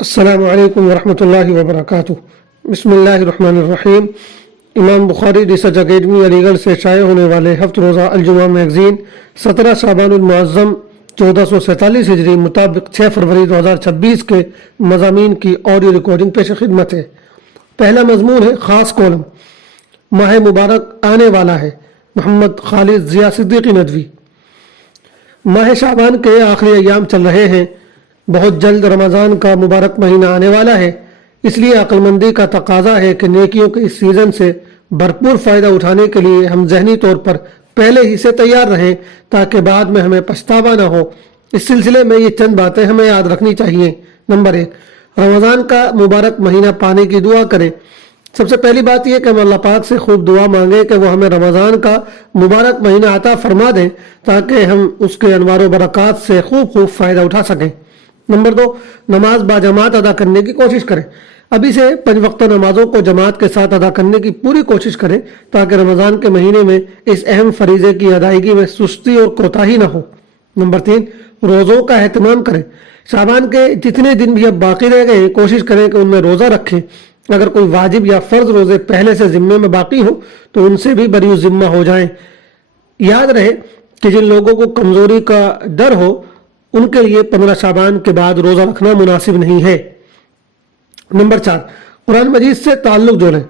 السلام علیکم ورحمۃ اللہ وبرکاتہ۔ بسم اللہ الرحمن الرحیم۔ امام بخاری ریسرچ اکیڈمی علی گڑھ سے شائع ہونے والے ہفت روزہ الجمعہ میگزین 17 شعبان المعظم 1447 ہجری مطابق 6 فروری 2026 کے مضامین کی آڈیو ریکارڈنگ پیش خدمت ہے۔ پہلا مضمون ہے خاص کالم، ماہ مبارک آنے والا ہے، محمد خالد ضیاء صدیقی ندوی۔ ماہ شعبان کے آخری ایام چل رہے ہیں، بہت جلد رمضان کا مبارک مہینہ آنے والا ہے، اس لیے عقل مندی کا تقاضا ہے کہ نیکیوں کے اس سیزن سے بھرپور فائدہ اٹھانے کے لیے ہم ذہنی طور پر پہلے ہی سے تیار رہیں تاکہ بعد میں ہمیں پچھتاوا نہ ہو۔ اس سلسلے میں یہ چند باتیں ہمیں یاد رکھنی چاہیے۔ نمبر 1، رمضان کا مبارک مہینہ پانے کی دعا کریں۔ سب سے پہلی بات یہ کہ ہم اللہ پاک سے خوب دعا مانگیں کہ وہ ہمیں رمضان کا مبارک مہینہ عطا فرما دیں تاکہ ہم اس کے انوار و برکات سے خوب فائدہ اٹھا سکیں۔ نمبر 2، نماز باجماعت ادا کرنے کی کوشش کریں۔ ابھی سے 5 وقتہ نمازوں کو جماعت کے ساتھ ادا کرنے کی پوری کوشش کریں تاکہ رمضان کے مہینے میں اس اہم فریضے کی ادائیگی میں سستی اور کوتاہی نہ ہو۔ نمبر 3، روزوں کا اہتمام کریں۔ شعبان کے جتنے دن بھی اب باقی رہ گئے ہیں کوشش کریں کہ ان میں روزہ رکھیں۔ اگر کوئی واجب یا فرض روزے پہلے سے ذمے میں باقی ہو تو ان سے بھی بری ذمہ ہو جائیں۔ یاد رہے کہ جن لوگوں کو کمزوری کا ڈر ہو ان کے لیے 15 شعبان کے بعد روزہ رکھنا مناسب نہیں ہے۔ نمبر 4، قرآن مجید سے تعلق جوڑیں۔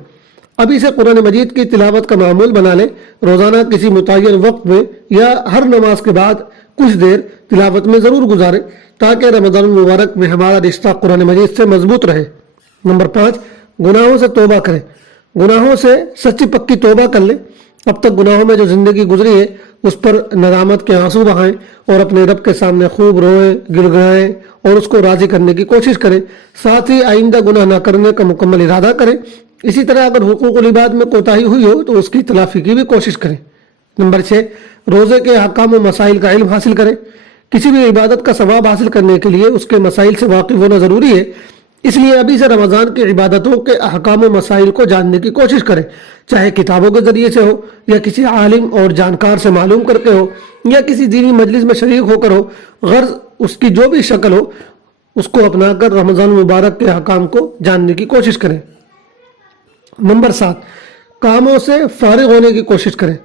ابھی سے قرآن مجید کی تلاوت کا معمول بنا لیں۔ روزانہ کسی متعین وقت میں یا ہر نماز کے بعد کچھ دیر تلاوت میں ضرور گزاریں تاکہ رمضان المبارک میں ہمارا رشتہ قرآن مجید سے مضبوط رہے۔ نمبر 5، گناہوں سے توبہ کریں۔ گناہوں سے سچی پکی توبہ کر لیں۔ اب تک گناہوں میں جو زندگی گزری ہے اس پر ندامت کے آنسو بہائیں اور اپنے رب کے سامنے خوب روئیں، گڑ گڑائیں اور اس کو راضی کرنے کی کوشش کریں۔ ساتھ ہی آئندہ گناہ نہ کرنے کا مکمل ارادہ کریں۔ اسی طرح اگر حقوق العباد میں کوتاہی ہوئی ہو تو اس کی تلافی کی بھی کوشش کریں۔ نمبر 6، روزے کے احکام و مسائل کا علم حاصل کریں۔ کسی بھی عبادت کا ثواب حاصل کرنے کے لیے اس کے مسائل سے واقف ہونا ضروری ہے، اس لیے ابھی سے رمضان کی عبادتوں کے احکام و مسائل کو جاننے کی کوشش کریں، چاہے کتابوں کے ذریعے سے ہو یا کسی عالم اور جانکار سے معلوم کر کے ہو یا کسی دینی مجلس میں شریک ہو کر ہو۔ غرض اس کی جو بھی شکل ہو اس کو اپنا کر رمضان مبارک کے احکام کو جاننے کی کوشش کریں۔ نمبر 7، کاموں سے فارغ ہونے کی کوشش کریں۔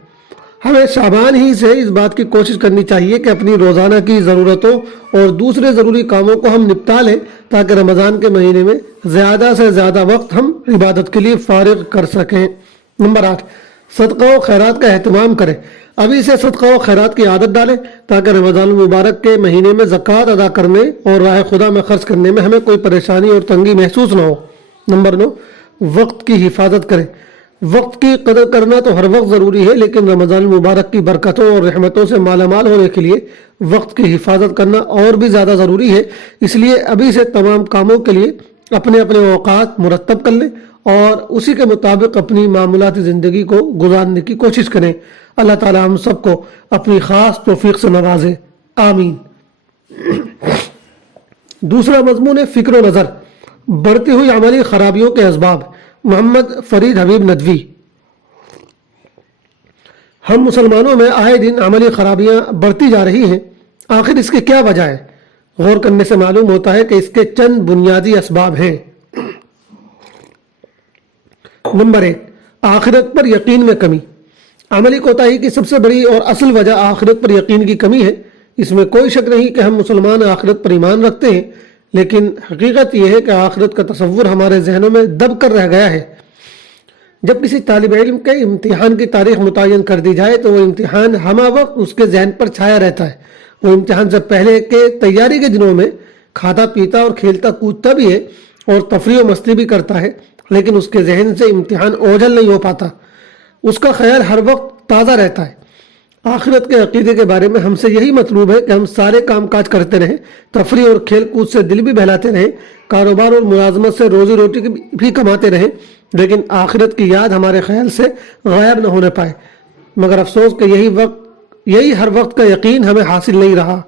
ہمیں شعبان ہی سے اس بات کی کوشش کرنی چاہیے کہ اپنی روزانہ کی ضرورتوں اور دوسرے ضروری کاموں کو ہم نپٹا لیں تاکہ رمضان کے مہینے میں زیادہ سے زیادہ وقت ہم عبادت کے لیے فارغ کر سکیں۔ نمبر 8، صدقہ و خیرات کا اہتمام کریں۔ ابھی سے صدقہ و خیرات کی عادت ڈالیں تاکہ رمضان المبارک کے مہینے میں زکوٰۃ ادا کرنے اور راہ خدا میں خرچ کرنے میں ہمیں کوئی پریشانی اور تنگی محسوس نہ ہو۔ نمبر 9، وقت کی حفاظت کریں۔ وقت کی قدر کرنا تو ہر وقت ضروری ہے، لیکن رمضان المبارک کی برکتوں اور رحمتوں سے مالا مال ہونے کے لیے وقت کی حفاظت کرنا اور بھی زیادہ ضروری ہے۔ اس لیے ابھی سے تمام کاموں کے لیے اپنے اوقات مرتب کر لیں اور اسی کے مطابق اپنی معمولاتی زندگی کو گزارنے کی کوشش کریں۔ اللہ تعالی ہم سب کو اپنی خاص توفیق سے نوازے، آمین۔ دوسرا مضمون ہے فکر و نظر، بڑھتی ہوئی عملی خرابیوں کے اسباب، محمد فرید حبیب ندوی۔ ہم مسلمانوں میں آئے دن عملی خرابیاں بڑھتی جا رہی ہیں، آخر اس کی کیا وجہ ہے؟ غور کرنے سے معلوم ہوتا ہے کہ اس کے چند بنیادی اسباب ہیں۔ نمبر 1، آخرت پر یقین میں کمی۔ عملی کوتاہی کی سب سے بڑی اور اصل وجہ آخرت پر یقین کی کمی ہے۔ اس میں کوئی شک نہیں کہ ہم مسلمان آخرت پر ایمان رکھتے ہیں، لیکن حقیقت یہ ہے کہ آخرت کا تصور ہمارے ذہنوں میں دب کر رہ گیا ہے۔ جب کسی طالب علم کے امتحان کی تاریخ متعین کر دی جائے تو وہ امتحان ہمہ وقت اس کے ذہن پر چھایا رہتا ہے۔ وہ امتحان سے پہلے کے تیاری کے دنوں میں کھاتا پیتا اور کھیلتا کودتا بھی ہے اور تفریح و مستی بھی کرتا ہے، لیکن اس کے ذہن سے امتحان اوجھل نہیں ہو پاتا۔ اس کا خیال ہر وقت تازہ رہتا ہے۔ آخرت کے عقیدے کے بارے میں ہم سے یہی مطلوب ہے کہ ہم سارے کام کاج کرتے رہیں، تفریح اور کھیل کود سے دل بھی بہلاتے رہیں، کاروبار اور ملازمت سے روزی روٹی بھی کماتے رہیں، لیکن آخرت کی یاد ہمارے خیال سے غائب نہ ہونے پائے۔ مگر افسوس کہ یہی ہر وقت کا یقین ہمیں حاصل نہیں رہا۔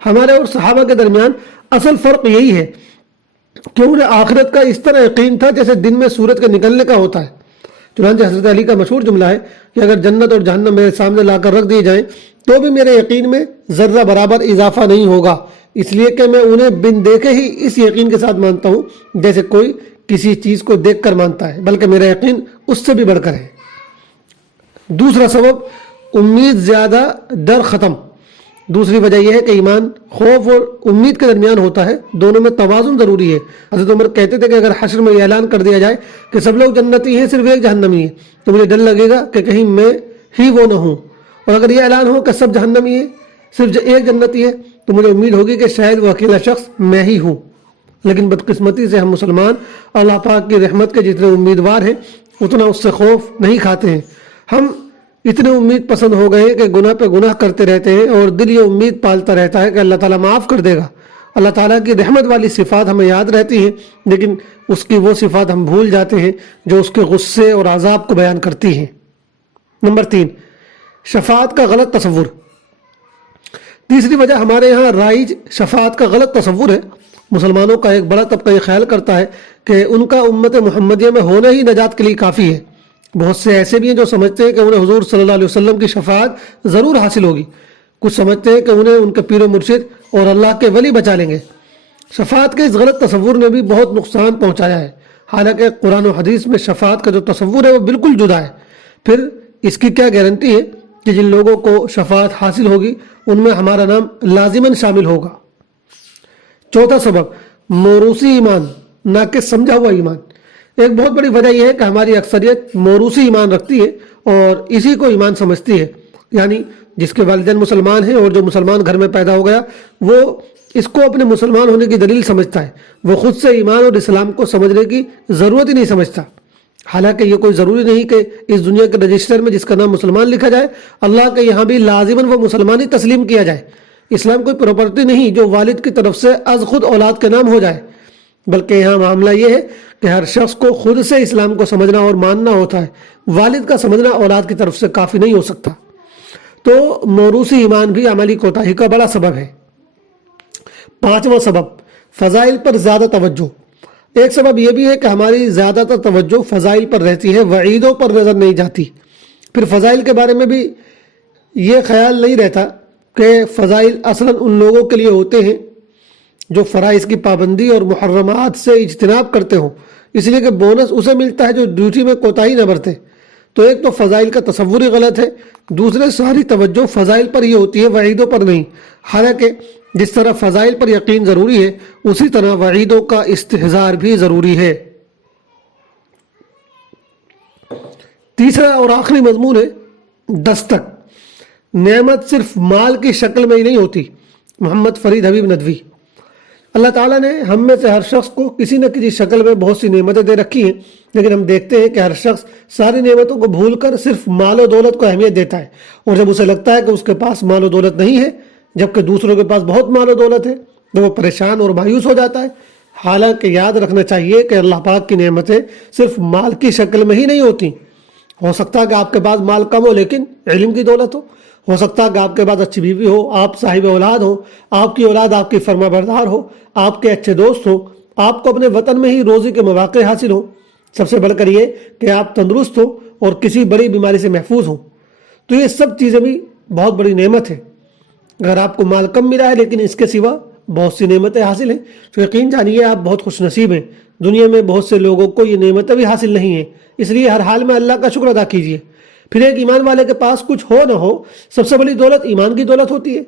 ہمارے اور صحابہ کے درمیان اصل فرق یہی ہے کہ انہیں آخرت کا اس طرح یقین تھا جیسے دن میں سورج کے نکلنے کا ہوتا ہے۔ چنانچہ حضرت علی کا مشہور جملہ ہے کہ اگر جنت اور جہنم میرے سامنے لا کر رکھ دی جائیں تو بھی میرے یقین میں ذرہ برابر اضافہ نہیں ہوگا، اس لیے کہ میں انہیں بن دیکھے ہی اس یقین کے ساتھ مانتا ہوں جیسے کوئی کسی چیز کو دیکھ کر مانتا ہے، بلکہ میرا یقین اس سے بھی بڑھ کر ہے۔ دوسرا سبب امید زیادہ ڈر ختم۔ دوسری وجہ یہ ہے کہ ایمان خوف اور امید کے درمیان ہوتا ہے، دونوں میں توازن ضروری ہے۔ حضرت عمر کہتے تھے کہ اگر حشر میں یہ اعلان کر دیا جائے کہ سب لوگ جنتی ہیں، صرف ایک جہنمی ہے، تو مجھے ڈر لگے گا کہ کہیں میں ہی وہ نہ ہوں، اور اگر یہ اعلان ہو کہ سب جہنمی ہیں، صرف ایک جنتی ہے، تو مجھے امید ہوگی کہ شاید وہ اکیلا شخص میں ہی ہوں۔ لیکن بدقسمتی سے ہم مسلمان اللہ پاک کی رحمت کے جتنے امیدوار ہیں اتنا اس سے خوف نہیں کھاتے ہیں۔ ہم اتنے امید پسند ہو گئے کہ گناہ پہ گناہ کرتے رہتے ہیں، اور دل یہ امید پالتا رہتا ہے کہ اللہ تعالیٰ معاف کر دے گا۔ اللہ تعالیٰ کی رحمت والی صفات ہمیں یاد رہتی ہیں، لیکن اس کی وہ صفات ہم بھول جاتے ہیں جو اس کے غصے اور عذاب کو بیان کرتی ہیں۔ نمبر 3، شفاعت کا غلط تصور۔ تیسری وجہ ہمارے یہاں رائج شفاعت کا غلط تصور ہے۔ مسلمانوں کا ایک بڑا طبقہ یہ خیال کرتا ہے کہ ان کا امت محمدیہ میں ہونا ہی نجات کے لیے کافی ہے۔ بہت سے ایسے بھی ہیں جو سمجھتے ہیں کہ انہیں حضور صلی اللہ علیہ وسلم کی شفاعت ضرور حاصل ہوگی، کچھ سمجھتے ہیں کہ انہیں ان کے پیر و مرشد اور اللہ کے ولی بچا لیں گے۔ شفاعت کے اس غلط تصور نے بھی بہت نقصان پہنچایا ہے، حالانکہ قرآن و حدیث میں شفاعت کا جو تصور ہے وہ بالکل جدا ہے۔ پھر اس کی کیا گارنٹی ہے کہ جن لوگوں کو شفاعت حاصل ہوگی ان میں ہمارا نام لازماً شامل ہوگا۔ چوتھا سبب موروثی ایمان نہ کہ سمجھا ہوا ایمان۔ ایک بہت بڑی وجہ یہ ہے کہ ہماری اکثریت موروثی ایمان رکھتی ہے اور اسی کو ایمان سمجھتی ہے، یعنی جس کے والدین مسلمان ہیں اور جو مسلمان گھر میں پیدا ہو گیا وہ اس کو اپنے مسلمان ہونے کی دلیل سمجھتا ہے، وہ خود سے ایمان اور اسلام کو سمجھنے کی ضرورت ہی نہیں سمجھتا۔ حالانکہ یہ کوئی ضروری نہیں کہ اس دنیا کے رجسٹر میں جس کا نام مسلمان لکھا جائے اللہ کے یہاں بھی لازماً وہ مسلمان ہی تسلیم کیا جائے۔ اسلام کوئی پراپرٹی نہیں جو والد کی طرف سے از خود اولاد کے نام ہو جائے، بلکہ یہاں معاملہ یہ ہے کہ ہر شخص کو خود سے اسلام کو سمجھنا اور ماننا ہوتا ہے، والد کا سمجھنا اولاد کی طرف سے کافی نہیں ہو سکتا۔ تو موروثی ایمان بھی عملی کوتاہی کا بڑا سبب ہے۔ پانچواں سبب فضائل پر زیادہ توجہ۔ ایک سبب یہ بھی ہے کہ ہماری زیادہ تر توجہ فضائل پر رہتی ہے، وعیدوں پر نظر نہیں جاتی۔ پھر فضائل کے بارے میں بھی یہ خیال نہیں رہتا کہ فضائل اصلاً ان لوگوں کے لیے ہوتے ہیں جو فرائض کی پابندی اور محرمات سے اجتناب کرتے ہوں، اس لیے کہ بونس اسے ملتا ہے جو ڈیوٹی میں کوتاہی نہ برتے۔ تو ایک تو فضائل کا تصور ہی غلط ہے، دوسرے ساری توجہ فضائل پر ہی ہوتی ہے، وعیدوں پر نہیں۔ حالانکہ جس طرح فضائل پر یقین ضروری ہے اسی طرح وعیدوں کا استحضار بھی ضروری ہے۔ تیسرا اور آخری مضمون ہے دستک۔ نعمت صرف مال کی شکل میں ہی نہیں ہوتی۔ محمد فرید حبیب ندوی۔ اللہ تعالیٰ نے ہم میں سے ہر شخص کو کسی نہ کسی شکل میں بہت سی نعمتیں دے رکھی ہیں، لیکن ہم دیکھتے ہیں کہ ہر شخص ساری نعمتوں کو بھول کر صرف مال و دولت کو اہمیت دیتا ہے، اور جب اسے لگتا ہے کہ اس کے پاس مال و دولت نہیں ہے جبکہ دوسروں کے پاس بہت مال و دولت ہے تو وہ پریشان اور مایوس ہو جاتا ہے۔ حالانکہ یاد رکھنا چاہیے کہ اللہ پاک کی نعمتیں صرف مال کی شکل میں ہی نہیں ہوتی۔ ہو سکتا ہے کہ آپ کے پاس مال کم ہو لیکن علم کی دولت ہو سکتا ہے کہ آپ کے پاس اچھی بیوی ہو، آپ صاحب اولاد ہو، آپ کی اولاد آپ کی فرما بردار ہو، آپ کے اچھے دوست ہو، آپ کو اپنے وطن میں ہی روزی کے مواقع حاصل ہو، سب سے بڑھ کر یہ کہ آپ تندرست ہو اور کسی بڑی بیماری سے محفوظ ہوں۔ تو یہ سب چیزیں بھی بہت بڑی نعمت ہے۔ اگر آپ کو مال کم ملا ہے لیکن اس کے سوا بہت سی نعمتیں حاصل ہیں تو یقین جانیے آپ بہت خوش نصیب ہیں۔ دنیا میں بہت سے لوگوں کو یہ نعمتیں بھی حاصل نہیں ہیں، اس لیے ہر حال میں اللہ کا شکر ادا کیجیے۔ پھر ایک ایمان والے کے پاس کچھ ہو نہ ہو، سب سے بڑی دولت ایمان کی دولت ہوتی ہے۔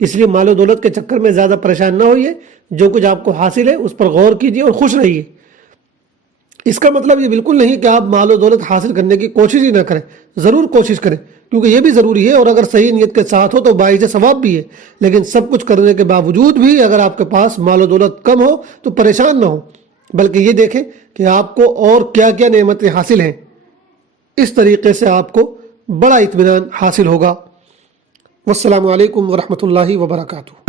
اس لیے مال و دولت کے چکر میں زیادہ پریشان نہ ہوئیے، جو کچھ آپ کو حاصل ہے اس پر غور کیجیے اور خوش رہیے۔ اس کا مطلب یہ بالکل نہیں کہ آپ مال و دولت حاصل کرنے کی کوشش ہی نہ کریں، ضرور کوشش کریں کیونکہ یہ بھی ضروری ہے، اور اگر صحیح نیت کے ساتھ ہو تو باعث ثواب بھی ہے۔ لیکن سب کچھ کرنے کے باوجود بھی اگر آپ کے پاس مال و دولت کم ہو تو پریشان نہ ہو، بلکہ یہ دیکھیں کہ آپ کو اور کیا کیا نعمتیں حاصل ہیں۔ اس طریقے سے آپ کو بڑا اطمینان حاصل ہوگا۔ والسلام علیکم ورحمۃ اللہ وبرکاتہ۔